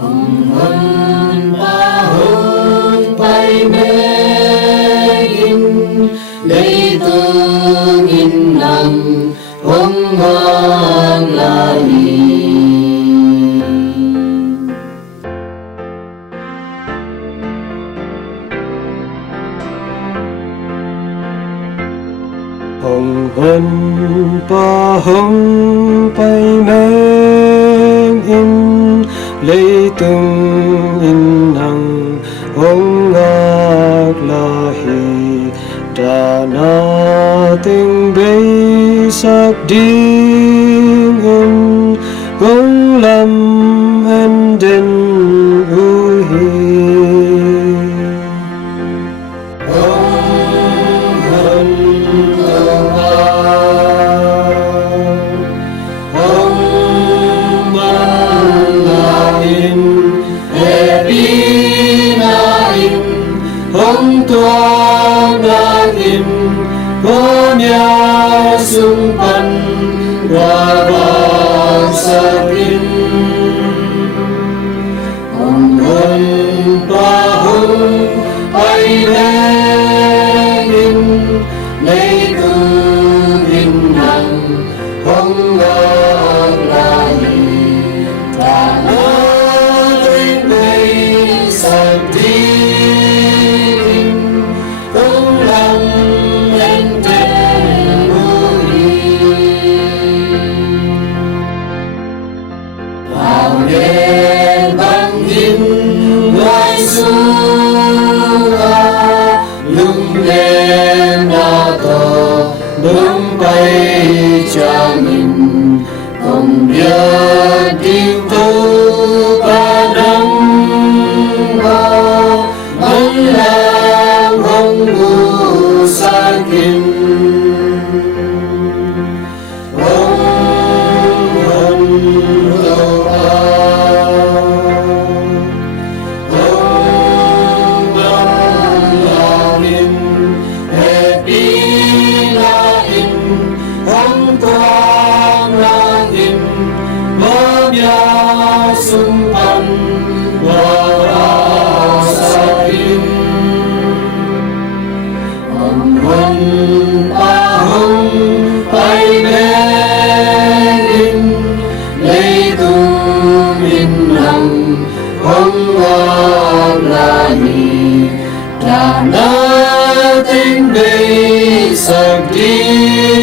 honpa honpai meng lấy tương in nằm hong ngang lại honpa honpai meng in lấy tương in nang hong ngạc lahi DAWNNA ting bay Sakding in gong lam en den uhi hong toan in có nhà xung quanh và vào Sakding hong honpa honpai meng lấy tương in nang hong ngạc lại DAWNNA ting bay Sakding lung lên na to đứng bay cha mình không biết tiếng tu ba năm bao vẫn là không ngu sa kinh xung quanh và vào Sakding honpa honpai meng lấy tương in nang hong ngạc lại DAWNNA ting bay Sakding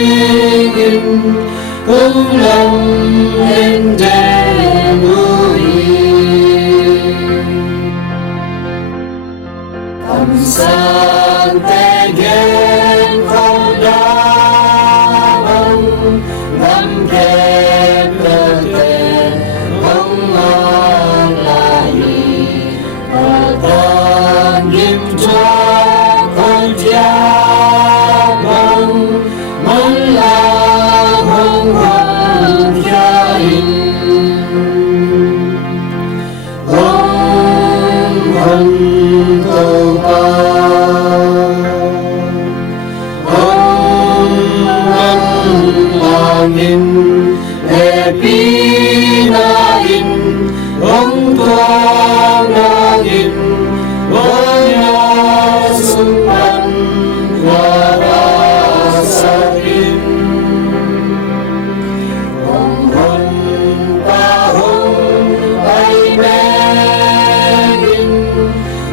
cũng lòng en den âm sang te gen không đau ngắm kẹp lơ kề không ngon lại và tan nghiêm cho con cha bằng mong là hồng hoang gia in in happy na in hong toan na in wanya xung quanh và ba Sakding hong honpa honpai meng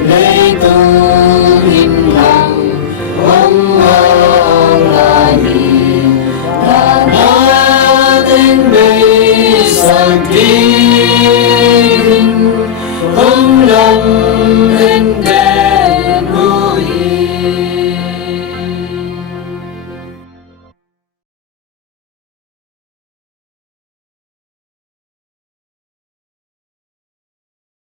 lấy tương in nang hong ngạc lại DAWNNA ting bay Sakding